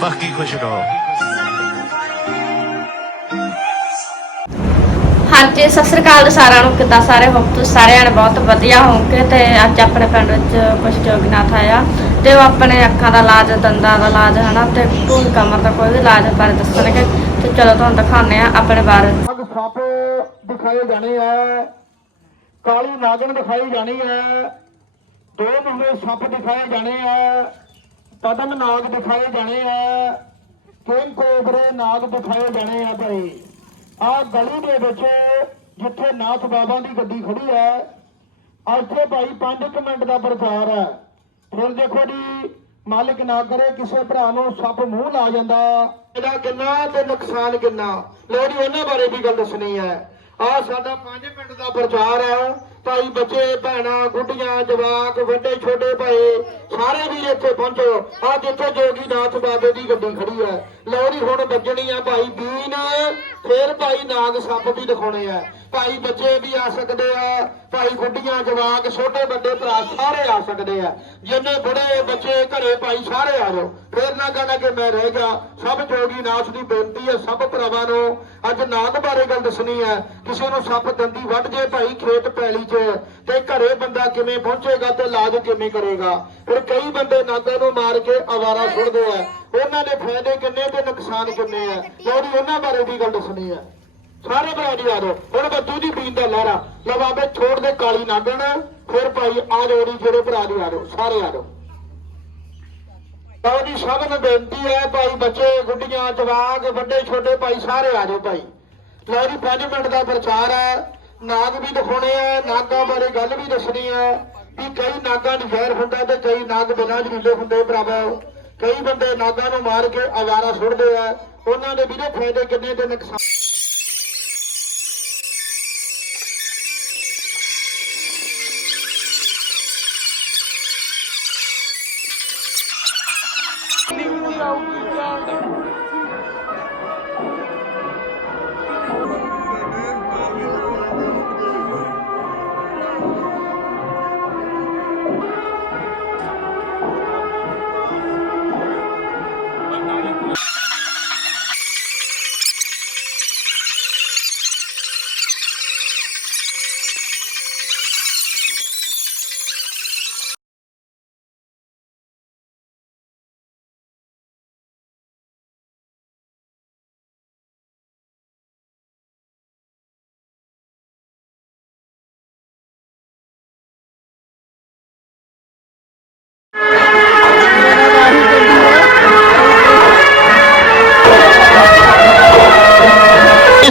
ਬਾਕੀ ਖੁਸ਼ ਰਹੋ। ਹਾਂਜੀ ਸਤਿ ਸ੍ਰੀ ਅਕਾਲ ਸਾਰਿਆਂ ਨੂੰ। ਕਿੱਦਾਂ ਸਾਰੇ? ਹੋ ਤੁਸੀਂ ਸਾਰੇ ਜਣੇ ਬਹੁਤ ਵਧੀਆ ਹੋਵੋਗੇ ਤੇ ਅੱਜ ਆਪਣੇ ਪਿੰਡ ਵਿੱਚ ਕੁਝ ਜੋਗਨਾਥ ਆਇਆ ਤੇ ਉਹ ਆਪਣੇ ਅੱਖਾਂ ਦਾ ਇਲਾਜ ਦੰਦਾਂ ਦਾ ਇਲਾਜ ਹਨਾ ਤੇ ਢੂਹੀ ਕਮਰ ਦਾ ਕੋਈ ਵੀ ਇਲਾਜ ਬਾਰੇ ਦੱਸਣਗੇ। ਤੇ ਚਲੋ ਤੁਹਾਨੂੰ ਦਿਖਾਉਂਦੇ ਆ ਆਪਣੇ ਬਾਰੇ। ਸੱਪ ਦਿਖਾਏ ਜਾਣੇ ਆ ਕਾਲੀ ਨਾਗਣ ਦਿਖਾਈ ਜਾਣੀ ਹੈ। ਦੋ ਮੁੰਡੇ ਸੱਪ ਦਿਖਾਏ ਜਾਣੇ ਆ ਪਦਮ ਨਾਗ ਦਿਖਾਏ ਜਾਣੇ ਆ। ਕਿੰਗ ਕੋਬਰੇ ਨਾਗ ਦਿਖਾਏ ਜਾਣੇ ਆ ਭਾਈ? ਆ ਗਲੀ ਦੇ ਵਿੱਚ ਜਿੱਥੇ ਨਾਥ ਬਾਬਾ ਦੀ ਗੱਡੀ ਖੜੀ ਹੈ ਇੱਥੇ ਭਾਈ 5 ਮਿੰਟ ਦਾ ਪ੍ਰਚਾਰ ਹੈ ਫਿਰ ਦੇਖੋ ਜੀ, ਮਾਲਕ ਨਾ ਕਰੇ, ਕਿਸੇ ਭਰਾ ਨੂੰ ਸੱਪ ਮੂੰਹ ਲਾ ਜਾਂਦਾ। ਇਹਦਾ ਕਿੰਨਾ ਤੇ ਨੁਕਸਾਨ ਕਿੰਨਾ? ਲੋੜੀ ਉਹਨਾਂ ਬਾਰੇ ਵੀ ਗੱਲ ਦੱਸਣੀ ਹੈ। ਆ ਸਾਡਾ ਪੰਜ ਮਿੰਟ ਦਾ ਪ੍ਰਚਾਰ ਹੈ ਭਾਈ ਬੱਚੇ, ਭੈਣਾਂ, ਗੁੱਡੀਆਂ, ਜਵਾਕ, ਵੱਡੇ, ਛੋਟੇ ਭਾਈ, ਸਾਰੇ ਵੀ ਇੱਥੇ ਪਹੁੰਚੋ। ਆ ਜਿੱਥੇ ਜੋਗੀ ਨਾਥ ਬਾਬੇ ਦੀ ਗੱਡੀ ਖੜੀ ਹੈ ਲੋ ਜੀ, ਹੁਣ ਵੱਜਣੀ ਆ ਭਾਈ ਬੀਨ, ਫੇਰ ਭਾਈ ਨਾਗ ਸੱਪ ਵੀ ਦਿਖਾਉਣੇ ਆ। ਭਾਈ ਬੱਚੇ ਵੀ ਆ ਸਕਦੇ ਆ, ਭਾਈ ਗੁੱਡੀਆਂ, ਜਵਾਕ, ਛੋਟੇ ਵੱਡੇ ਭਰਾ ਸਾਰੇ ਆ ਸਕਦੇ ਆ। ਜਿੰਨੇ ਬੜੇ ਬੱਚੇ ਘਰੇ ਭਾਈ ਸਾਰੇ ਆ ਜਾਓ। ਫੇਰ ਨਾ ਕਹਿਣਾ ਕਿ ਮੈਂ ਰਹਿ ਗਿਆ। ਸਭ ਜੋਗੀ ਨਾਥ ਦੀ ਬੇਨਤੀ ਹੈ, ਸਭ ਭਰਾਵਾਂ ਨੂੰ ਅੱਜ ਨਾਗ ਬਾਰੇ ਗੱਲ ਦੱਸਣੀ ਹੈ। ਕਿਸੇ ਨੂੰ ਸੱਪ, ਦੰਦੀ ਵੱਢ ਜੇ ਭਾਈ ਖੇਤ ਪੈਲੀ 'ਚ ਤੇ ਘਰੇ ਬੰਦਾ ਕਿਵੇਂ ਪਹੁੰਚੇਗਾ ਤੇ ਇਲਾਜ ਕਿਵੇਂ ਕਰੇਗਾ। ਫਿਰ ਕਈ ਬੰਦੇ ਨਾਗਾਂ ਨੂੰ ਮਾਰ ਕੇ ਆਵਾਰਾ ਛੁੱਟਦੇ ਆ। ਉਹਨਾਂ ਦੇ ਫਾਇਦੇ ਕਿੰਨੇ ਤੇ ਨੁਕਸਾਨ ਕਿੰਨੇ ਆ? ਲੋੜੀ ਉਹਨਾਂ ਬਾਰੇ ਵੀ ਗੱਲ ਦੱਸਣੀ ਹੈ। ਸਾਰੇ ਭਰਾ ਜੀ ਆ ਜਾਓ ਹੁਣ ਬੱਦੂ ਦੀ ਬੀਨ ਦਾ ਲਹਿਰਾ। ਲਵਾਵੇ ਛੋੜ ਦੇ ਕਾਲੀ ਨਾਗਣ ਫਿਰ ਭਾਈ ਆ ਜਾਓ ਜੀ, ਜਿਹੜੇ ਭਰਾ ਜੀ ਆ ਜਾਓ ਸਾਰੇ ਆ ਜਾਓ। ਲਓ ਜੀ, ਸਭ ਨੂੰ ਬੇਨਤੀ ਹੈ, ਭਾਈ ਬੱਚੇ, ਗੁੱਡੀਆਂ, ਜਵਾਕ, ਵੱਡੇ, ਛੋਟੇ ਭਾਈ, ਸਾਰੇ ਆ ਜਾਓ ਭਾਈ। ਲਓ ਜੀ 5 ਮਿੰਟ ਦਾ ਪ੍ਰਚਾਰ ਹੈ। ਨਾਗ ਵੀ ਦਿਖਾਉਣੇ ਆ, ਨਾਗਾਂ ਬਾਰੇ ਗੱਲ ਵੀ ਦੱਸਣੀ ਹੈ ਵੀ ਕਈ ਨਾਗਾਂ ਨੂੰ ਜ਼ਹਿਰ ਹੁੰਦਾ ਤੇ ਕਈ ਨਾਗ ਬਿਨਾਂ ਜ਼ਹਿਰੀਲੇ ਹੁੰਦੇ ਭਰਾਵਾ। ਕਈ ਬੰਦੇ ਨਾਗਾਂ ਨੂੰ ਮਾਰ ਕੇ ਆਵਾਰਾ ਸੁੱਟਦੇ ਆ। ਉਹਨਾਂ ਦੇ ਵੀਰੇ, ਫਾਇਦੇ ਕਿੰਨੇ ਤੇ ਨੁਕਸਾਨ?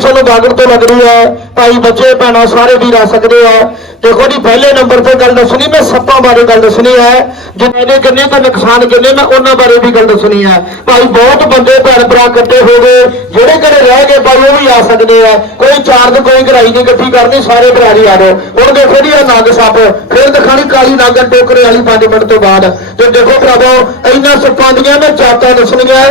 ਸਾਨੂੰ ਗਾਗਰ ਤੋਂ ਲੱਗ ਰਹੀ ਹੈ। ਭਾਈ ਬੱਚੇ ਭੈਣਾਂ ਸਾਰੇ ਵੀਰ ਆ ਸਕਦੇ ਆ। ਦੇਖੋ ਜੀ ਪਹਿਲੇ ਨੰਬਰ ਤੇ ਗੱਲ ਦੱਸਣੀ, ਮੈਂ ਸੱਪਾਂ ਬਾਰੇ ਗੱਲ ਦੱਸਣੀ ਹੈ। ਜਿੰਨੇ ਦੇ ਕਿੰਨੇ ਤਾਂ ਨੁਕਸਾਨ ਕਿੰਨੇ, ਮੈਂ ਉਹਨਾਂ ਬਾਰੇ ਵੀ ਗੱਲ ਦੱਸਣੀ ਹੈ। ਭਾਈ, ਬਹੁਤ ਬੰਦੇ ਭੈਣ ਭਰਾ ਇਕੱਠੇ ਹੋ ਗਏ, ਜਿਹੜੇ ਘਰੇ ਰਹਿ ਗਏ, ਭਾਈ, ਉਹ ਵੀ ਆ ਸਕਦੇ ਆ। ਕੋਈ ਚਾਰਜ, ਕੋਈ ਗਰਾਈ ਨਹੀਂ ਇਕੱਠੀ ਕਰਨੀ, ਸਾਰੇ ਭਰਾ ਹੀ ਆ ਜਾਓ। ਹੁਣ ਦੇਖੋ ਜੀ ਆ ਨੰਗ ਸੱਪ, ਫਿਰ ਦਿਖਾਣੀ ਕਾਲੀ ਨੰਗ ਟੋਕਰੇ ਵਾਲੀ 5 ਮਿੰਟ ਤੋਂ ਬਾਅਦ। ਤੇ ਦੇਖੋ ਭਰਾਵੋ, ਇੰਨਾ ਸੱਪਾਂ ਦੀਆਂ ਮੈਂ ਚਾਤਾਂ ਦੱਸਣੀਆਂ।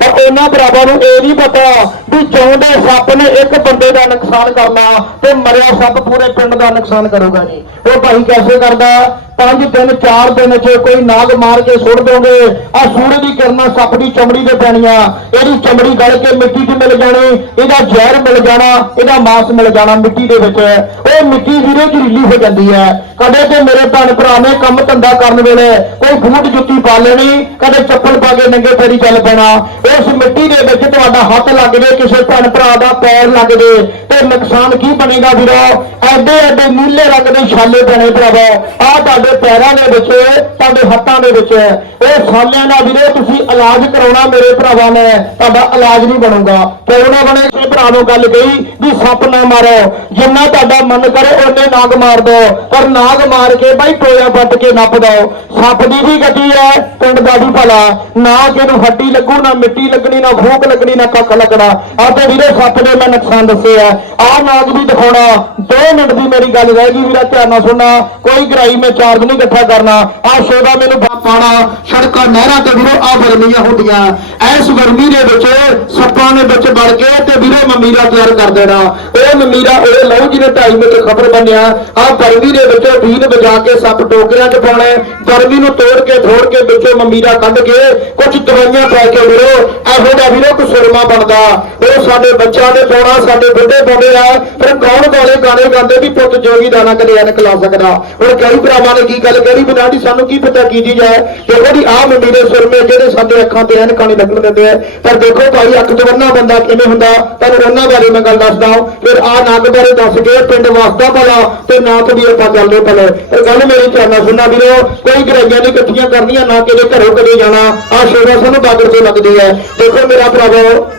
ਪਰ ਉਹਨਾਂ ਭਰਾਵਾਂ ਨੂੰ ਇਹ ਨਹੀਂ ਪਤਾ ਵੀ ਚਾਉਂਦੇ ਸੱਪ ਨੇ ਇੱਕ ਬੰਦੇ ਦਾ ਨੁਕਸਾਨ ਕਰਨਾ ਤੇ ਮਰਿਆ ਸੱਪ ਪੂਰੇ ਪਿੰਡ ਦਾ ਨੁਕਸਾਨ ਕਰੂਗਾ ਜੀ। ਉਹ ਭਾਈ ਕੈਸੇ ਕਰਦਾ? ਪੰਜ ਦਿਨ, ਚਾਰ ਦਿਨ ਚ ਕੋਈ ਨਾਗ ਮਾਰ ਕੇ ਸੁੱਟ ਦੋਗੇ ਆ ਸੂਰਜ ਦੀ ਕਿਰਨਾਂ ਸੱਪ ਦੀ ਚਮੜੀ ਤੇ ਪੈਣੀਆਂ। ਇਹਦੀ ਚਮੜੀ ਗਲ ਕੇ ਮਿੱਟੀ 'ਚ ਮਿਲ ਜਾਣੀ। ਇਹਦਾ ਜ਼ਹਿਰ ਮਿਲ ਜਾਣਾ, ਇਹਦਾ ਮਾਸ ਮਿਲ ਜਾਣਾ ਮਿੱਟੀ ਦੇ ਵਿੱਚ। ਉਹ ਮਿੱਟੀ ਵੀਰੇ ਜ਼ਹਿਰੀਲੀ ਹੋ ਜਾਂਦੀ ਹੈ। ਕਦੇ ਤੇ ਮੇਰੇ ਭੈਣ ਭਰਾ ਨੇ ਕੰਮ ਧੰਦਾ ਕਰਨ ਵੇਲੇ ਕੋਈ ਬੂਟ ਜੁੱਤੀ ਪਾ ਲੈਣੀ, ਕਦੇ ਚੱਪਲ ਪਾ ਕੇ ਨੰਗੇ ਪੈਰੀ ਚੱਲ ਪੈਣਾ। ਉਸ ਮਿੱਟੀ ਦੇ ਵਿੱਚ ਤੁਹਾਡਾ ਹੱਥ ਲੱਗ ਜੇ, ਕਿਸੇ ਭੈਣ ਭਰਾ ਦਾ ਪੈਰ ਲੱਗ ਜੇ ਤੇ ਨੁਕਸਾਨ ਕੀ ਬਣੇਗਾ ਵੀਰੋ? ਐਡੇ ਐਡੇ ਨੀਲੇ ਰੰਗ ਦੇ ਛਾਲੇ ਬਣੇ ਭਰਾਵੋ। ਆਹ ਤੁਹਾਡੇ ਪੈਰਾਂ ਦੇ ਵਿੱਚ, ਤੁਹਾਡੇ ਹੱਥਾਂ ਦੇ ਵਿੱਚ। ਇਹ ਛਾਲਿਆਂ ਦਾ ਵੀਰੇ, ਤੁਸੀਂ ਇਲਾਜ ਕਰਾਉਣਾ ਮੇਰੇ ਭਰਾਵਾਂ ਨੇ। ਤੁਹਾਡਾ ਇਲਾਜ ਨਹੀਂ ਬਣੂਗਾ। ਕਿਉਂ ਨਾ ਬਣੇ ਕਿਸੇ ਭਰਾ ਨੂੰ ਗੱਲ ਕਹੀ ਵੀ ਸੱਪ ਨਾ ਮਾਰੋ। ਜਿੰਨਾ ਤੁਹਾਡਾ ਮਨ ਕਰੇ ਉਹਨੇ ਨਾਗ ਮਾਰ ਦੋ। ਪਰ ਨਾਗ ਮਾਰ ਕੇ ਬਾਈ ਟੋਇਆ ਵੱਟ ਕੇ ਨੱਪ ਦੋ। ਸੱਪ ਦੀ ਵੀ ਗੱਡੀ ਹੈ, ਪਿੰਡ ਦਾ ਵੀ ਭਲਾ। ਨਾ ਕਿਹਨੂੰ ਹੱਡੀ ਲੱਗੂ, ਨਾ ਮਿੱਟੀ ਲੱਗਣੀ, ਨਾ ਫੂਕ ਲੱਗਣੀ, ਨਾ ਕੱਖ ਲੱਗਣਾ। ਆ ਤੇ ਵੀਰੇ ਸੱਪ ਦੇ ਮੈਂ ਨੁਕਸਾਨ ਦੱਸੇ ਆ ਆਹ ਨਾਗ ਵੀ ਦਿਖਾਉਣਾ 2 ਮਿੰਟ ਦੀ ਮੇਰੀ ਗੱਲ ਰਹਿ ਗਈ ਵੀਰਾ, ਧਿਆਨ ਨਾਲ ਸੁਣਨਾ। ਕੋਈ ਗਰਾਈ ਮੈਂ ਚਾਰਜ ਨਹੀਂ ਇਕੱਠਾ ਕਰਨਾ। ਆਹ ਸ਼ੋਦਾ ਮੈਨੂੰ ਬਾ- ਪਾਉਣਾ। ਸੜਕਾਂ, ਨਹਿਰਾਂ ਤੇ ਵੀਰੋ ਆ ਗਰਮੀਆਂ ਹੁੰਦੀਆਂ। ਐਸ ਗਰਮੀ ਦੇ ਵਿੱਚ ਸੱਪਾਂ ਦੇ ਵਿੱਚ ਵੜ ਕੇ ਤੇ ਵੀਰੋ ਮਮੀਰਾ ਤਿਆਰ ਕਰ ਦੇਣਾ। ਉਹ ਮਮੀਰਾ ਉਹ ਲਓ ਜਿਹਨੇ ਢਾਈ ਮਿੰਟ ਖਬਰ ਬੰਨਿਆ ਆ ਗਰਮੀ ਦੇ ਵਿੱਚੋਂ ਬੀਨ ਵਜਾ ਕੇ ਸੱਪ ਟੋਕਰਿਆਂ 'ਚ ਪਾਉਣੇ ਗਰਮੀ ਨੂੰ ਤੋੜ ਕੇ, ਥੋੜ ਕੇ ਵਿੱਚੋਂ ਮਮੀਰਾ ਕੱਢ ਕੇ ਕੁਝ ਦਵਾਈਆਂ ਪਾ ਕੇ ਵੀਰੋ, ਇਹੋ ਜਿਹਾ ਵੀਰੋ ਕੁ ਸੁਰਮਾ ਬਣਦਾ। ਉਹ ਸਾਡੇ ਬੱਚਿਆਂ ਦੇ ਪਾਉਣਾ, ਸਾਡੇ ਬੁੱਢੇ ਪਾਉਂਦੇ ਆ ਫਿਰ ਕੌਣ ਗਾਣੇ ਗਾਣੇ ਗਾਉਂਦੇ ਵੀ ਪੁੱਤ ਜੋਗੀ ਦਾਣਾ ਕਦੇ ਐਨਕ ਲਾ ਸਕਦਾ? ਹੁਣ ਕਈ ਭਰਾਵਾਂ ਨੇ ਕੀ ਗੱਲ ਕਰੀ ਬਿਨਾਂ ਸਾਨੂੰ ਕੀ ਪਤਾ ਕੀਤੀ ਜਾਏ ਦੇਖੋ ਜੀ ਆਹ ਮੰਮੀ ਦੇ ਸੁਰਮੇ ਜਿਹੜੇ ਸਾਡੇ ਅੱਖਾਂ ਤੇ ਐਨਕਾਂ ਨਹੀਂ ਲੱਗਣ ਦਿੰਦੇ ਆ। ਪਰ ਦੇਖੋ ਭਾਈ, ਅੱਖ ਤੋਂ ਬੰਨਾ ਬੰਦਾ ਕਿਵੇਂ ਹੁੰਦਾ? ਤੁਹਾਨੂੰ ਉਹਨਾਂ ਬਾਰੇ ਮੈਂ ਗੱਲ ਦੱਸਦਾ ਫਿਰ ਆਹ ਨੱਗ ਬਾਰੇ ਦੱਸ ਕੇ ਪਿੰਡ ਵਾਸਤਾ ਭਲਾ ਤੇ ਨਾ ਕਦੀ ਆਪਾਂ ਚੱਲਦੇ ਭਲੇ। ਇਹ ਗੱਲ ਮੇਰੀ ਚਾਹਨਾ ਸੁਣਨਾ ਵੀਰੋ। ਕੋਈ ਗਰਾਈਆਂ ਨਹੀਂ ਇਕੱਠੀਆਂ ਕਰਨੀਆਂ, ਨਾ ਕਿਤੇ ਘਰੋਂ ਕਦੇ ਜਾਣਾ। ਆਹ ਸ਼ੋਭਾ ਸਾਨੂੰ ਬਾਗਰ ਤੋਂ ਲੱਗਦੀ ਹੈ। ਦੇਖੋ ਮੇਰਾ ਭਰਾਵੋ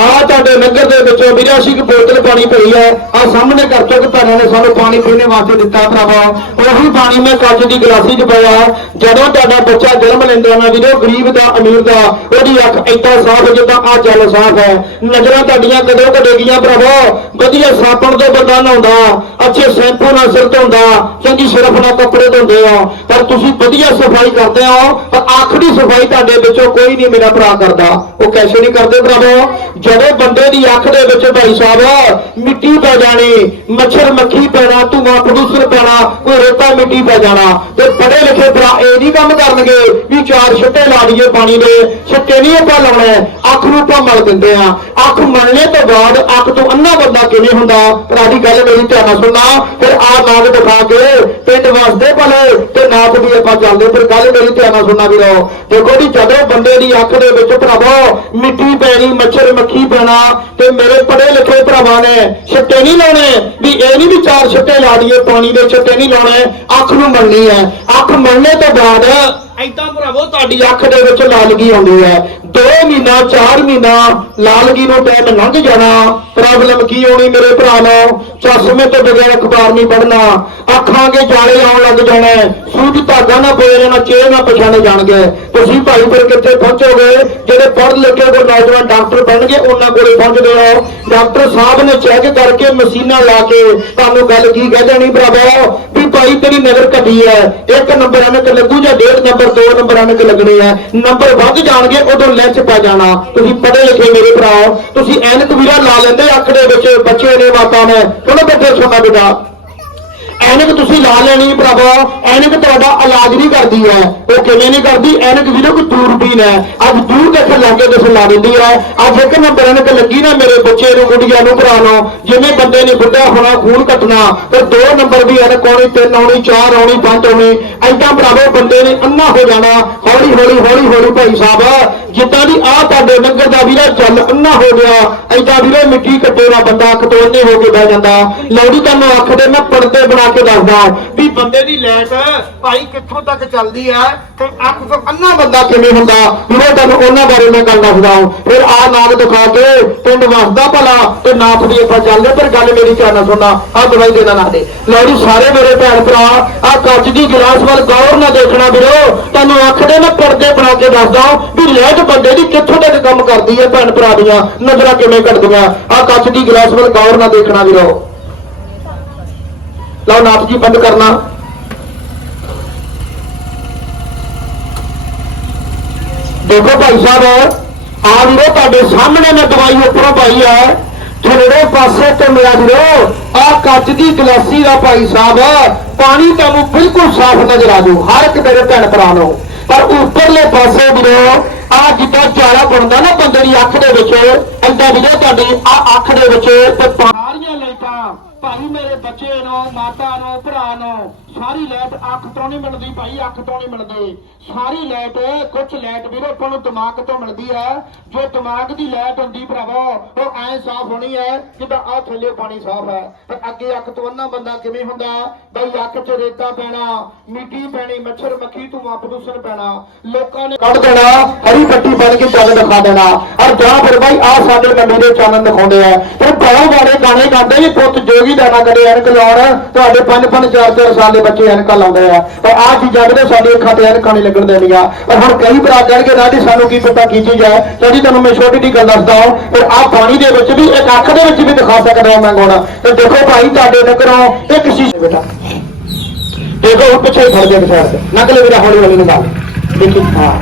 ਆ ਤੁਹਾਡੇ ਨਗਰ ਦੇ ਵਿੱਚੋਂ ਵੀਰਾ ਸਿੰਘ ਕਿ ਬੋਤਲ ਪਾਣੀ ਪਈ ਹੈ। ਆ ਸਾਹਮਣੇ ਘਰ ਚੋਂ ਭੈਣਾਂ ਨੇ ਸਾਨੂੰ ਪਾਣੀ ਪੀਣੇ ਵਾਸਤੇ ਦਿੱਤਾ ਭਰਾਵਾ। ਉਹੀ ਪਾਣੀ ਮੈਂ ਕੱਚ ਦੀ ਗਲਾਸੀ 'ਚ ਪਾਇਆ। ਜਦੋਂ ਤੁਹਾਡਾ ਬੱਚਾ ਜਨਮ ਲੈਂਦਾ ਨਾ ਵੀਰੋ, ਗਰੀਬ ਦਾ, ਅਮੀਰ ਦਾ, ਉਹਦੀ ਅੱਖ ਏਦਾਂ ਸਾਫ਼ ਜਿੱਦਾਂ ਆ ਜਲ ਸਾਫ਼ ਹੈ। ਨਜ਼ਰਾਂ ਤੁਹਾਡੀਆਂ ਕਦੋਂ ਕਡੇਗੀਆਂ ਭਰਾਵਾ? ਵਧੀਆ ਸਾਬਣ ਤੋਂ ਬੰਦਾ ਨਹਾਉਂਦਾ, ਅੱਛੇ ਸ਼ੈਂਪੂ ਨਾਲ ਸਿਰ ਧੋਂਦਾ, ਚੰਗੀ ਸਿਰਫ ਨਾਲ ਕੱਪੜੇ ਧੋਂਦੇ ਆ। ਪਰ ਤੁਸੀਂ ਵਧੀਆ ਸਫ਼ਾਈ ਕਰਦੇ ਹੋ ਪਰ ਅੱਖ ਦੀ ਸਫ਼ਾਈ ਤੁਹਾਡੇ ਵਿੱਚੋਂ ਕੋਈ ਨਹੀਂ ਮੇਰਾ ਭਰਾ ਕਰਦਾ। ਉਹ ਕੈਸੇ ਨਹੀਂ ਕਰਦੇ ਭਰਾਵਾ। ਜਦੋਂ ਬੰਦੇ ਦੀ ਅੱਖ ਦੇ ਵਿੱਚ ਭਾਈ ਸਾਹਿਬ, ਮਿੱਟੀ ਪੈ ਜਾਣੀ ਮੱਛਰ ਮੱਖੀ ਪੈਣਾ, ਧੂਆਂ ਪ੍ਰਦੂਸ਼ਣ ਪੈਣਾ, ਕੋਈ ਰੇਤਾ ਮਿੱਟੀ ਪੈ ਜਾਣਾ। ਤੇ ਪੜ੍ਹੇ ਲਿਖੇ ਭਰਾ ਇਹ ਨਹੀਂ ਕੰਮ ਕਰਨਗੇ ਵੀ ਚਾਰ ਛਿੱਟੇ ਲਾ ਦਈਏ ਪਾਣੀ ਦੇ, ਛੱਟੇ ਨਹੀਂ ਆਪਾਂ ਲਾਉਣਾ, ਅੱਖ ਨੂੰ ਆਪਾਂ ਮਲ ਦਿੰਦੇ ਆ ਅੱਖ ਮਲਣੇ ਤੋਂ ਬਾਅਦ ਅੱਖ ਤੋਂ ਅੰਨਾ ਬੰਦਾ ਕਿਵੇਂ ਹੁੰਦਾ? ਭਰਾ ਦੀ ਗੱਲ ਮੇਰੀ ਧਿਆਨ ਨਾਲ ਸੁਣਨਾ, ਫਿਰ ਆ ਨਾਗ ਦਿਖਾ ਕੇ ਪਿੰਡ ਵਸਦੇ ਭਲੇ ਤੇ ਨਾਥ ਵੀ ਆਪਾਂ ਚੱਲਦੇ ਫਿਰ ਗੱਲ ਮੇਰੀ ਧਿਆਨ ਨਾਲ ਸੁਣਨਾ ਵੀਰੋ। ਦੇਖੋ ਜੀ, ਜਦੋਂ ਬੰਦੇ ਦੀ ਅੱਖ ਦੇ ਵਿੱਚ ਭਰਾਵੋ ਮਿੱਟੀ ਪੈਣੀ, ਮੱਛਰ ਮੱਖੀ ਪੈਣਾ, ਤੇ ਮੇਰੇ ਪੜ੍ਹੇ ਲਿਖੇ ਭਰਾਵਾਂ ਨੇ ਛਿੱਟੇ ਨਹੀਂ ਲਾਉਣੇ। ਵੀ ਇਹ ਨਹੀਂ ਵੀ ਚਾਰ ਛਿੱਟੇ ਲਾ ਦਈਏ ਪਾਣੀ ਦੇ ਛਿੱਟੇ ਨਹੀਂ ਲਾਉਣੇ। ਅੱਖ ਨੂੰ ਮਲਣੀ ਹੈ। ਅੱਖ ਮਲਣੇ ਤੋਂ ਬਾਅਦ ਐਦਾਂ ਭਰਾਵੋ ਤੁਹਾਡੀ ਅੱਖ ਦੇ ਵਿੱਚ ਲਾਲਗੀ ਆਉਂਦੀ ਹੈ। 2 ਮਹੀਨਾ 4 ਮਹੀਨਾ ਲਾਲਗੀ ਨੂੰ ਟਾਈਮ ਲੰਘ ਜਾਣਾ। ਪ੍ਰੋਬਲਮ ਕੀ ਹੋਣੀ ਮੇਰੇ ਭਰਾ ਨੂੰ? ਚਸ਼ਮੇ ਤੋਂ ਬਗੈਰ ਅਖਬਾਰ ਨਹੀਂ ਪੜਨਾ ਅੱਖਾਂ ਦੇ ਜਾਲੇ ਆਉਣ ਲੱਗ ਜਾਣਾ। ਸੂਝ ਧਾਗਾ ਨਾ ਪਏ ਜਾਣਾ ਚਿਹਰੇ ਨਾ ਪਛਾਣੇ ਜਾਣਗੇ। ਤੁਸੀਂ ਭਾਈ ਫਿਰ ਕਿੱਥੇ ਪਹੁੰਚੋਗੇ? ਜਿਹੜੇ ਪੜ੍ਹ ਲਿਖੇ ਕੋ ਨੌਜਵਾਨ ਡਾਕਟਰ ਬਣਨਗੇ, ਉਹਨਾਂ ਕੋਲੇ ਪਹੁੰਚਦੇ ਹੋ ਡਾਕਟਰ ਸਾਹਿਬ ਨੇ ਚੈੱਕ ਕਰਕੇ ਮਸ਼ੀਨਾਂ ਲਾ ਕੇ ਤੁਹਾਨੂੰ ਗੱਲ ਕੀ ਕਹਿ ਦੇਣੀ ਭਰਾਵਾ? ਵੀ ਭਾਈ ਤੇਰੀ ਨਜ਼ਰ ਘਟੀ ਹੈ। ਇੱਕ ਨੰਬਰ ਐਨਕ ਲੱਗੂ ਜਾਂ ਡੇਢ ਨੰਬਰ, ਦੋ ਨੰਬਰ ਐਨਕ ਲੱਗਣੇ ਆ। ਨੰਬਰ ਵੱਧ ਜਾਣਗੇ, ਉਦੋਂ ਲੈਂਚ ਪੈ ਜਾਣਾ। ਤੁਸੀਂ ਪੜ੍ਹੇ ਲਿਖੇ ਮੇਰੇ ਭਰਾ। ਤੁਸੀਂ ਐਨਕ ਵੀਰਾ ਲਾ ਲੈਂਦੇ, ਅੱਖ ਦੇ ਵਿੱਚ ਬੱਚੇ ਨੇ, ਮਾਤਾ ਨੇ। ਚਲੋ ਬੱਚੇ ਸੁਣਾ ਬੇਟਾ? ਐਨਕ ਤੁਸੀਂ ਲਾ ਲੈਣੀ ਭਰਾਵਾ, ਐਨਕ ਤੁਹਾਡਾ ਇਲਾਜ ਨਹੀਂ ਕਰਦੀ ਹੈ। ਉਹ ਕਿਵੇਂ ਨਹੀਂ ਕਰਦੀ? ਐਨਕ ਵੀਰੋ, ਕੋਈ ਦੂਰਬੀਨ ਹੈ। ਅੱਜ ਦੂਰ ਦੇਖਣ ਲੱਗੇ ਤੁਸੀਂ ਲਾ ਦਿੰਦੀ ਹੈ। ਅੱਜ ਇੱਕ ਨੰਬਰ ਐਨਕ ਲੱਗੀ ਨਾ ਮੇਰੇ ਬੱਚੇ ਨੂੰ, ਗੁੱਡੀਆਂ ਨੂੰ, ਭਰਾ ਲਓ ਜਿਵੇਂ ਬੰਦੇ ਨੇ ਬੁੱਢਾ ਹੋਣਾ, ਖੂਨ ਕੱਟਣਾ ਫਿਰ ਦੋ ਨੰਬਰ ਵੀ ਐਨਕ ਆਉਣੀ ਤਿੰਨ ਆਉਣੀ, ਚਾਰ ਆਉਣੀ, ਪੰਜ ਆਉਣੀ, ਐਦਾਂ ਭਰਾਵੋ ਬੰਦੇ ਨੇ ਅੰਨਾ ਹੋ ਜਾਣਾ, ਹੌਲੀ ਹੌਲੀ ਹੌਲੀ ਹੌਲੀ ਭਾਈ ਸਾਹਿਬ, ਜਿੱਦਾਂ ਦੀ ਆ ਤੁਹਾਡੇ ਲੰਗਰ ਦਾ ਵੀਰਾ ਜਲ ਅੰਨਾ ਹੋ ਗਿਆ, ਐਦਾਂ ਵੀਰੇ ਮਿੱਟੀ ਕੱਟੇ ਨਾ ਬੰਦਾ ਕਤੋਨੇ ਹੋ ਕੇ ਬਹਿ ਜਾਂਦਾ। ਲੌੜੀ ਤੁਹਾਨੂੰ ਆਖਦੇ ਮੈਂ ਪਰਦੇ ਬਣਾ ਕੇ ਦੱਸਦਾ ਵੀ ਬੰਦੇ ਦੀ ਲੈਟ ਭਾਈ ਕਿੱਥੋਂ ਤੱਕ ਚੱਲਦੀ ਹੈ ਤੇ ਅੱਖ ਤੋਂ ਅੰਨਾ ਬੰਦਾ ਕਿਵੇਂ ਹੁੰਦਾ? ਵੀਰੇ, ਤੁਹਾਨੂੰ ਉਹਨਾਂ ਬਾਰੇ ਮੈਂ ਗੱਲ ਦੱਸਦਾ ਫਿਰ ਆ ਨਾਗ ਦਿਖਾ ਕੇ ਪਿੰਡ ਵਸਦਾ ਭਲਾ ਤੇ ਨਾਥ ਦੀ ਆਪਾਂ ਚੱਲਦੇ ਪਰ ਗੱਲ ਮੇਰੀ ਚਾਹਨਾ ਸੁਣਨਾ ਆ ਦਵਾਈ ਦੇਣਾ ਨਾ ਦੇ। ਲੌੜੀ ਸਾਰੇ ਮੇਰੇ ਭੈਣ ਭਰਾ ਆ ਕੱਚ ਦੀ ਗਲਾਸ ਵੱਲ ਗੌਰ ਨਾਲ ਦੇਖਣਾ ਵੀਰੋ। ਤੁਹਾਨੂੰ ਆਖਦੇ ਮੈਂ ਪਰਦੇ ਬਣਾ ਕੇ ਦੱਸਦਾ ਵੀ ਲੈਟ ਬੰਦੇ ਦੀ ਕਿੱਥੋਂ ਤੱਕ ਕੰਮ ਕਰਦੀ ਹੈ ਭੈਣ ਭਰਾ ਦੀਆਂ, ਨਜ਼ਰਾਂ ਕਿਵੇਂ ਕੱਢਦੀਆਂ। ਆ ਕੱਚ ਦੀ ਗਲਾਸ ਵੱਲ ਗੌਰ ਨਾਲ ਦੇਖਣਾ ਵੀਰੋ। ਲਓ ਨਾਥ ਜੀ, ਬੰਦ ਕਰਨਾ। ਦੇਖੋ ਭਾਈ ਸਾਹਿਬ ਆ ਵੀਰੋ ਤੁਹਾਡੇ ਸਾਹਮਣੇ ਮੈਂ ਦਵਾਈ ਉੱਪਰੋਂ ਪਾਈ ਹੈ ਥੋੜੇ ਪਾਸੇ ਤੋਂ ਮੇਰਾ ਵੀਰੋ ਆ ਕੱਚ ਦੀ ਗਲਾਸੀ ਦਾ ਭਾਈ ਸਾਹਿਬ, ਪਾਣੀ ਤੁਹਾਨੂੰ ਬਿਲਕੁਲ ਸਾਫ਼ ਨਜ਼ਰ ਆ ਜੂ ਹਰ ਇੱਕ ਮੇਰੇ ਭੈਣ ਭਰਾ ਨੂੰ। ਪਰ ਉੱਪਰਲੇ ਪਾਸੇ ਵੀਰੋ ਆ ਜਿੱਦਾਂ ਚਾਰਾ ਬਣਦਾ ਨਾ ਬੰਦੇ ਦੀ ਅੱਖ ਦੇ ਵਿੱਚ, ਏਦਾਂ ਵੀਰੋ ਤੁਹਾਡੀ ਆ ਅੱਖ ਦੇ ਵਿੱਚ ਤੇ ਸਾਰੀਆਂ ਲਾਈਟਾਂ ਭਾਈ ਮੇਰੇ ਬੱਚੇ ਨੂੰ, ਮਾਤਾ ਨੂੰ, ਭਰਾ ਨੂੰ ਸਾਰੀ ਲਾਈਟ ਅੱਖ ਤੋਂ ਨਹੀਂ ਮਿਲਦੀ ਭਾਈ, ਅੱਖ ਤੋਂ ਨਹੀਂ ਮਿਲਦੀ। ਸਾਰੀ ਲਾਈਟ ਕੁਝ ਲਾਈਟ ਵੀਰੋ, ਆਪਾਂ ਨੂੰ ਦਿਮਾਗ ਤੋਂ ਮਿਲਦੀ ਹੈ। ਜੋ ਦਿਮਾਗ ਦੀ ਲਾਈਟ ਹੁੰਦੀ ਭਰਾਵੋ, ਉਹ ਐ ਸਾਫ਼ ਹੋਣੀ ਹੈ, ਜਿੱਦਾਂ ਆ ਥੱਲੇ ਪਾਣੀ ਸਾਫ਼ ਹੈ। ਪਰ ਅੱਗੇ ਅੱਖ ਤੋਂ ਅੰਨਾ ਬੰਦਾ ਕਿਵੇਂ ਹੁੰਦਾ? ਬਈ ਅੱਖ 'ਚ ਰੇਤਾ ਪੈਣਾ, ਮਿੱਟੀ ਪੈਣੀ, ਮੱਛਰ, ਮੱਖੀ, ਧੂਆਂ, ਪ੍ਰਦੂਸ਼ਣ ਪੈਣਾ। ਲੋਕਾਂ ਨੇ ਕੱਢ ਦੇਣਾ, ਹਰੀ ਪੱਟੀ ਬਣ ਕੇ ਚੱਲ ਦਿਖਾ ਦੇਣਾ। ਔਰ ਜਾਂ ਫਿਰ ਬਾਈ ਆ ਸਾਡੇ ਮੰਡੀ ਦੇ ਚਾਨਣ ਦਿਖਾਉਂਦੇ ਆ। ਫਿਰ ਬਹੁਤ ਬਾਰੇ ਗਾਣੇ ਗਾਉਂਦੇ ਜੀ ਪੁੱਤ ਜੋਗੀ ਦਾ ਕਰੇ, ਐਨਕ ਲਾਉਣ। ਤੁਹਾਡੇ ਪੰਜ ਪੰਜ ਚਾਰ ਚਾਰ ਸਾਲ ਬੱਚੇ ਐਨਕਾਂ ਲਾਉਂਦੇ ਆ। ਪਰ ਆ ਚੀਜ਼ਾਂ ਕਿਤੇ ਸਾਡੀ ਅੱਖਾਂ ਤੇ ਐਨਕਾਂ ਨਹੀਂ ਲੱਗਣ ਦੇਣੀਆਂ। ਪਰ ਹੁਣ ਕਈ ਭਰਾ ਕਹਿਣਗੇ ਰਾਜੀ ਸਾਨੂੰ ਕੀ ਪਤਾ ਕੀ ਚੀਜ਼ ਹੈ? ਤੇ ਤੁਹਾਨੂੰ ਮੈਂ ਛੋਟੀ ਜਿਹੀ ਗੱਲ ਦੱਸਦਾ ਹਾਂ। ਫਿਰ ਆ ਪਾਣੀ ਦੇ ਵਿੱਚ ਵੀ, ਇੱਕ ਅੱਖ ਦੇ ਵਿੱਚ ਵੀ ਦਿਖਾ ਸਕਦਾ ਮੈਂ ਗੁਣ ਤੇ ਦੇਖੋ ਭਾਈ, ਤੁਹਾਡੇ ਨਗਰੋਂ ਇੱਕ ਸ਼ੀਸ਼ੇ ਬੇਟਾ। ਦੇਖੋ ਉਹ ਪਿੱਛੇ ਫੜ ਦੇ ਵਿਚਾਰ ਤੇ। ਨਕਲੇ ਵੀਰਾ ਹੌਲੀ ਹੌਲੀ ਨਿਕਾਲ। ਦੇਖੀ, ਹਾਂ।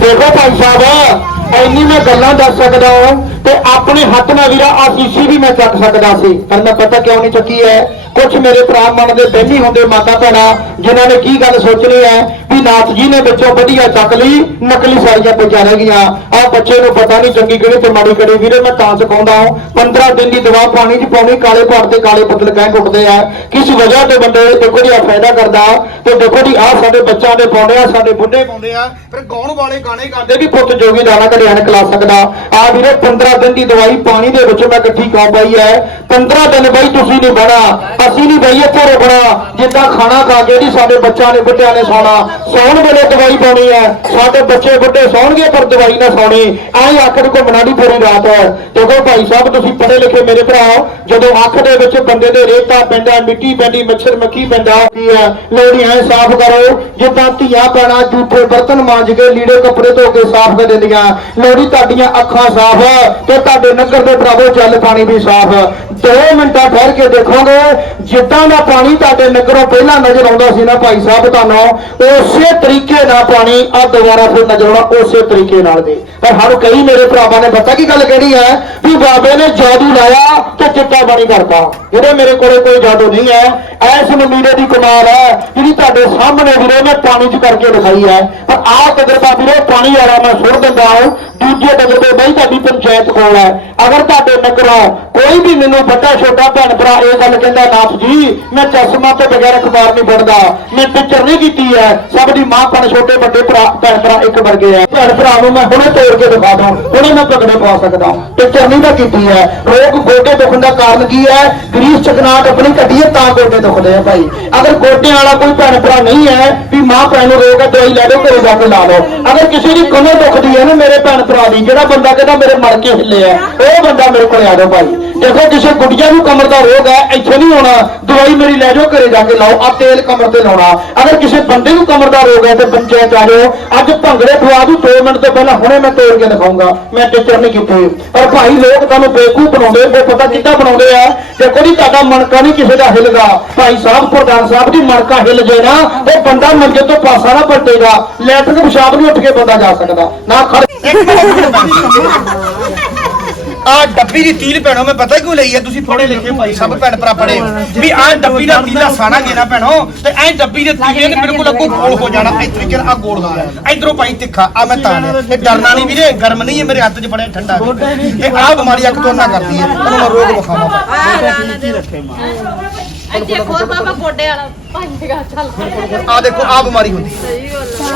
ਦੇਖੋ ਭਾਈ ਸਾਹਿਬ, ਇੰਨੀ ਮੈਂ ਗੱਲਾਂ ਦੱਸ ਸਕਦਾ ਹਾਂ ਤੇ ਆਪਣੇ ਹੱਥ ਨਾਲ ਵੀਰਾ ਆ ਸ਼ੀਸ਼ੀ ਵੀ ਮੈਂ ਚੱਕ ਸਕਦਾ ਸੀ। ਪਰ ਮੈਂ ਪਤਾ ਕਿਉਂ ਨਹੀਂ ਚੱਕੀ ਹੈ? ਕੁਝ ਮੇਰੇ ਭਰਾ ਮਨ ਦੇ ਬਹਿਨੀ ਹੁੰਦੇ ਮਾਤਾ ਭੈਣਾ, ਜਿਨ੍ਹਾਂ ਨੇ ਕੀ ਗੱਲ ਸੋਚਣੀ ਹੈ ਵੀ ਨਾਥ ਜੀ ਨੇ ਵਿੱਚੋਂ ਵਧੀਆ ਚੱਕ ਲਈ, ਨਕਲੀ ਸਾਰੀਆਂ ਪਈਆਂ ਰਹਿ ਗਈਆਂ। ਆ ਬੱਚੇ ਨੂੰ ਪਤਾ ਨਹੀਂ ਚੰਗੀ ਕਿਹੜੀ ਤੇ ਮਾੜੀ ਕਿਹੜੀ। ਵੀਰੇ, ਮੈਂ ਤਾਂ ਸਿਖਾਉਂਦਾ ਹਾਂ 15 ਦਿਨ ਦੀ ਦਵਾ ਪਾਣੀ 'ਚ ਪਾਉਣੀ, ਕਾਲੇ ਪਾੜ ਤੇ ਕਾਲੇ ਬੱਦਲ ਕਹਿ ਉੱਠਦੇ ਆ। ਕਿਸ ਵਜ੍ਹਾ ਤੇ ਬੰਦੇ ਦੇਖੋ ਜੀ ਆ ਫਾਇਦਾ ਕਰਦਾ? ਤੇ ਦੇਖੋ ਜੀ ਆ ਸਾਡੇ ਬੱਚਿਆਂ ਦੇ ਪਾਉਂਦੇ ਆ, ਸਾਡੇ ਬੁੱਢੇ ਪਾਉਂਦੇ ਆ, ਫਿਰ ਗਾਉਣ ਵਾਲੇ ਗਾਣੇ ਗਾਉਂਦੇ ਵੀ ਪੁੱਤ ਜੋਗੀ ਦਾਣਾ ਕਲਿਆਣ ਕਲਾ ਸਕਦਾ। ਆ ਵੀਰੇ 15 ਦਿਨ ਦੀ ਦਵਾਈ ਪਾਣੀ ਦੇ ਵਿੱਚ ਮੈਂ ਇਕੱਠੀ ਕਾ ਪਾਈ ਹੈ। 15 ਦਿਨ ਬਈ ਤੁਸੀਂ ਨਹੀਂ ਬਣਾ। ਅਸੀਂ ਨਹੀਂ ਬਈ ਇੱਥੇ ਰੁਕਣਾ। ਜਿੱਦਾਂ ਖਾਣਾ ਖਾ ਕੇ ਜੀ ਸਾਡੇ ਬੱਚਿਆਂ ਨੇ ਬੁੱਢਿਆਂ ਨੇ ਸੌਣਾ। ਸੌਣ ਵੇਲੇ ਦਵਾਈ ਪਾਉਣੀ ਹੈ। ਸਾਡੇ ਬੱਚੇ ਬੁੱਢੇ ਸੌਣਗੇ ਪਰ ਦਵਾਈ ਨਾ ਸੌਣੀ। ਆਈ ਆਖਰ ਘੁੰਮਣਾ ਦੀ ਪੂਰੀ ਰਾਤ। ਹੈ ਦੇਖੋ ਭਾਈ ਸਾਹਿਬ, ਤੁਸੀਂ ਪੜ੍ਹੇ ਲਿਖੇ ਮੇਰੇ ਭਰਾ ਜਦੋਂ ਅੱਖ ਦੇ ਵਿੱਚ ਬੰਦੇ ਦੇ ਰੇਤਾ ਪੈਂਦਾ, ਮਿੱਟੀ ਪੈਂਦੀ, ਮੱਛਰ ਮੱਖੀ ਪੈਂਦਾ, ਕੀ ਹੈ? ਲੋੜੀ ਸਾਫ਼ ਕਰੋ। ਜਿੱਦਾਂ ਧੀਆਂ ਪੈਣਾ ਝੂਠੇ ਬਰਤਨ ਮਾਂਜ ਕੇ ਲੀੜੇ ਕੱਪੜੇ ਧੋ ਕੇ ਸਾਫ਼ ਕਰ ਦਿੰਦੀਆਂ। ਲੋੜੀ ਤੁਹਾਡੀਆਂ ਅੱਖਾਂ ਸਾਫ਼। ਤੇ ਤੁਹਾਡੇ ਨਗਰ ਦੇ ਭਰਾਵੋ, ਜਲ ਪਾਣੀ ਵੀ ਸਾਫ਼। 2 ਮਿੰਟਾਂ ਠਹਿਰ ਕੇ ਦੇਖੋਗੇ, ਜਿੱਦਾਂ ਦਾ ਪਾਣੀ ਤੁਹਾਡੇ ਨਗਰੋਂ ਪਹਿਲਾਂ ਨਜ਼ਰ ਆਉਂਦਾ ਸੀ ਨਾ ਭਾਈ ਸਾਹਿਬ, ਤੁਹਾਨੂੰ ਉਸੇ ਤਰੀਕੇ ਨਾਲ ਪਾਣੀ ਆ ਦੁਬਾਰਾ ਫਿਰ ਨਜ਼ਰ ਆਉਣਾ, ਉਸੇ ਤਰੀਕੇ ਨਾਲ ਦੇ ਪਰ ਹਰ ਕਈ ਮੇਰੇ ਭਰਾਵਾਂ ਨੇ ਪਤਾ ਕੀ ਗੱਲ ਕਿਹੜੀ ਹੈ, ਵੀ ਬਾਬੇ ਨੇ ਜਾਦੂ ਲਾਇਆ ਤੇ ਚਿੱਟਾ ਪਾਣੀ ਕਰਤਾ ਜਿਹੜੇ ਮੇਰੇ ਕੋਲੇ ਕੋਈ ਜਾਦੂ ਨਹੀਂ ਹੈ, ਐਸ ਨਮੀਰੇ ਦੀ ਕਮਾਲ ਹੈ, ਜਿਹੜੀ ਤੁਹਾਡੇ ਸਾਹਮਣੇ ਵੀਰੇ ਮੈਂ ਪਾਣੀ 'ਚ ਕਰਕੇ ਦਿਖਾਈ ਹੈ। ਆਹ ਤਜਰਬਾ ਵੀਰੇ ਪਾਣੀ ਵਾਲਾ ਮੈਂ ਸੁੱਟ ਦਿੰਦਾ ਹਾਂ। ਦੂਜੇ ਤਜਰਬੇ ਬਈ ਤੁਹਾਡੀ ਪੰਚਾਇਤ ਕੋਲ ਹੈ। ਅਗਰ ਤੁਹਾਡੇ ਨਗਰੋਂ ਕੋਈ ਵੀ ਮੈਨੂੰ ਵੱਡਾ ਛੋਟਾ ਭੈਣ ਭਰਾ ਇਹ ਗੱਲ ਕਹਿੰਦਾ, ਨਾਥ ਜੀ, ਮੈਂ ਚਸ਼ਮਾ ਤੋਂ ਬਗੈਰ ਅਖਬਾਰ ਨਹੀਂ ਪੜਦਾ ਮੈਂ ਟੀਚਰ ਨਹੀਂ ਕੀਤੀ ਹੈ। ਸਭ ਦੀ ਮਾਂ ਪਣ ਛੋਟੇ ਵੱਡੇ ਭਰਾ, ਭੈਣ ਭਰਾ ਇੱਕ ਵਰਗੇ ਹੈ। ਭੈਣ ਭਰਾ ਨੂੰ ਮੈਂ ਹੁਣੇ ਤੋੜ ਕੇ ਦਿਖਾ ਦਾਂ। ਹੁਣੇ ਮੈਂ ਪਕੜੇ ਪਾ ਸਕਦਾ ਟੀਚਰ ਨਹੀਂ ਤਾਂ ਕੀਤੀ ਹੈ। ਰੋਗ ਗੋਡੇ ਦੁਖਣ ਦਾ ਕਾਰਨ ਕੀ ਹੈ? ਗਰੀਸ ਚਕਨਾਟ ਆਪਣੀ ਘਟੀ ਹੈ, ਤਾਂ ਗੋਡੇ ਦੁਖਦੇ ਆ ਭਾਈ। ਅਗਰ ਗੋਡਿਆਂ ਵਾਲਾ ਕੋਈ ਭੈਣ ਭਰਾ ਨਹੀਂ ਹੈ, ਵੀ ਮਾਂ ਭੈਣ ਨੂੰ ਰੋਗ ਹੈ ਦਵਾਈ ਲੈ ਲਓ ਘਰੇ ਜਾ ਕੇ ਲਾ ਲਓ। ਅਗਰ ਕਿਸੇ ਦੀ ਕਮਰ ਦੁਖਦੀ ਹੈ ਨਾ ਮੇਰੇ ਭੈਣ ਭਰਾ ਦੀ, ਜਿਹੜਾ ਬੰਦਾ ਕਹਿੰਦਾ ਮੇਰੇ ਮਰ ਕੇ ਹਿੱਲੇ ਆ, ਉਹ ਬੰਦਾ ਮੇਰੇ ਕੋਲ ਆ ਜਾਓ ਭਾਈ। ਦੇਖੋ, ਕਿਸੇ ਗੁੱਡੀਆਂ ਨੂੰ ਕਮਰ ਦਾ ਰੋਗ ਹੈ, ਇੱਥੇ ਨਹੀਂ ਆਉਣਾ। ਦਵਾਈ ਮੇਰੀ ਲੈ ਜਾਓ, ਘਰੇ ਜਾ ਕੇ ਲਾਓ। ਆ ਤੇਲ ਕਮਰ ਤੇ ਲਾਉਣਾ। ਅਗਰ ਕਿਸੇ ਬੰਦੇ ਨੂੰ ਕਮਰ ਦਾ ਰੋਗ ਹੈ ਤੇ ਪੰਚਾਇਤ ਆ ਜਾਓ। ਅੱਜ ਭੰਗੜੇ ਖਵਾ ਦੂ 2 ਮਿੰਟ ਤੋਂ ਪਹਿਲਾਂ ਹੁਣੇ ਮੈਂ ਤੋੜ ਕੇ ਦਿਖਾਉਂਗਾ। ਮੈਂ ਟੀਚਰ ਨਹੀਂ ਕੀਤੇ ਪਰ ਭਾਈ, ਲੋਕ ਤੁਹਾਨੂੰ ਬੇਕੂਫ ਬਣਾਉਂਦੇ, ਉਹ ਪਤਾ ਕਿੱਦਾਂ ਬਣਾਉਂਦੇ ਆ। ਦੇਖੋ ਜੀ, ਤੁਹਾਡਾ ਮਣਕਾ ਨਹੀਂ ਕਿਸੇ ਦਾ ਹਿੱਲਦਾ। ਭਾਈ ਸਾਹਿਬ, ਪ੍ਰਧਾਨ ਸਾਹਿਬ ਦੀ ਮਣਕਾ ਹਿੱਲ ਜੇ ਨਾ, ਉਹ ਬੰਦਾ ਮੰਜੇ ਤੋਂ ਪਾਸਾ ਨਾ ਪਲਟੇਗਾ। ਲੈਟਰ ਪਿਸ਼ਾਬ ਨਹੀਂ ਉੱਠ ਕੇ ਬੰਦਾ ਜਾ ਸਕਦਾ ਨਾ ਖੜ ਆ ਡੱਬੀ ਦੀ ਤੀਲ ਭੈਣੋ ਮੈਂ ਪਤਾ ਕਿਉਂ ਲਈ ਹੈ ਤੁਸੀਂ ਪੜੇ ਲਿਖੇ ਭਾਈ ਸਭ ਭੈਣ ਭਰਾ ਪੜੇ ਵੀ ਆ ਡੱਬੀ ਦਾ ਤੀਲਾ ਸਾਣਾ ਗੇਣਾ ਭੈਣੋ ਤੇ ਐ ਡੱਬੀ ਦੇ ਤੀਲੇ ਨੇ ਬਿਲਕੁਲ ਅੱਗੋਂ ਗੋਲ ਹੋ ਜਾਣਾ। ਇਸ ਤਰੀਕੇ ਨਾਲ ਆ ਗੋਲ ਹੋ ਜਾਣਾ ਇਧਰੋਂ ਭਾਈ ਤਿੱਖਾ ਆ ਮੈਂ ਤਾਂ। ਇਹ ਡਰਨਾ ਨਹੀਂ ਵੀਰੇ ਗਰਮ ਨਹੀਂ ਹੈ ਮੇਰੇ ਹੱਥ 'ਚ ਬੜਿਆ ਠੰਡਾ। ਇਹ ਆ ਬਿਮਾਰੀ ਅੱਖ ਤੋਂ ਨਾ ਕਰਦੀ ਹੈ। ਤੁਹਾਨੂੰ ਮੈਂ ਰੋਗ ਵਿਖਾਵਾਂ। ਇੱਥੇ ਖੋਲ ਬਾਬਾ ਗੋਡੇ ਵਾਲਾ ਭਾਂਜੇਗਾ ਚੱਲ ਆ ਦੇਖੋ ਆ ਬਿਮਾਰੀ ਹੁੰਦੀ ਹੈ। ਸਹੀ ਗੱਲ